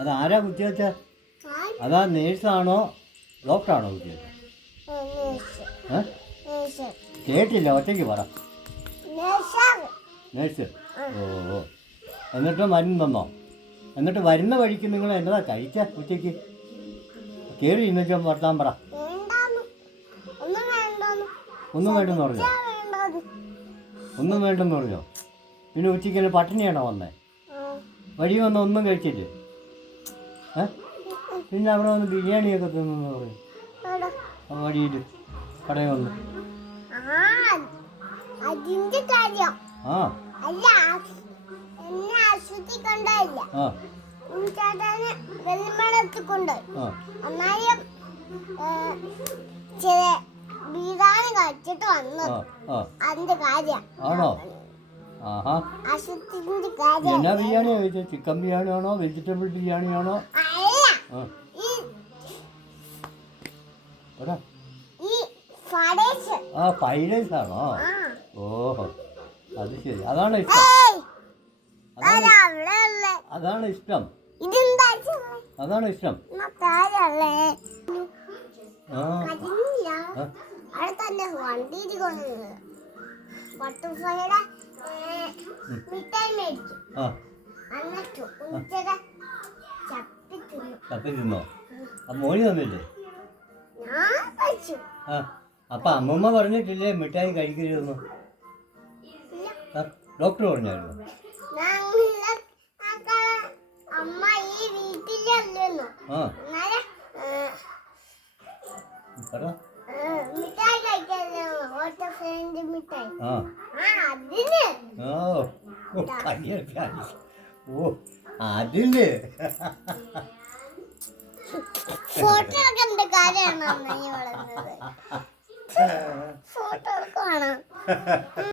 അതാരാ കുത്തിവെച്ച? അതാ നേഴ്സാണോ ഡോക്ടറാണോ കുത്തിവെച്ച? കേട്ടില്ല, ഒറ്റയ്ക്ക് പറ. നേഴ്സ്. ഓ, എന്നിട്ട് മരുന്ന് തന്നോ? എന്നിട്ട് വരുന്ന വഴിക്ക് നിങ്ങൾ എന്നതാ കഴിച്ച ഉച്ചയ്ക്ക്? കയറി ഇന്നൊക്കെ വർത്താൻ പറ. ഒന്നും വേണ്ടെന്ന് പറഞ്ഞോ? ഒന്നും വേണ്ടെന്ന് പറഞ്ഞോ? പിന്നെ ഉച്ചയ്ക്ക് പട്ടിണിയാണോ വന്നേ? വഴി വന്ന് ഒന്നും കഴിച്ചില്ലേ? പിന്നെ അവിടെ വന്ന് ബിരിയാണിയൊക്കെ തിന്നെന്ന് പറയും. വഴിയിൽ കടയിൽ വന്ന്. ആണോ? ആഹാ. എന്നാ ബിരിയാണിയാ കഴിച്ചത്? ചിക്കൻ ബിരിയാണി ആണോ വെജിറ്റബിൾ ബിരിയാണി ആണോ? ഫ്രൈഡ് റൈസ് ആണോ? ഓഹോ, അത് ശരി. അതാണോ ഇഷ്ടം? അതാണോ ഇഷ്ടം? അതാണോ ഇഷ്ടം? ചപ്പി തിന്നോ? മോന് തന്നില്ലേ? അപ്പൊ അമ്മമ്മ പറഞ്ഞിട്ടില്ലേ മിഠായി കഴിക്കരുതെന്ന്? ഡോക്ടർ പറഞ്ഞായിരുന്നു? ഓ, അതില് ഫോട്ടോ എടുക്കേണ്ട കാര്യമാണ് ഫോട്ടോ എടുക്കുവാണ്.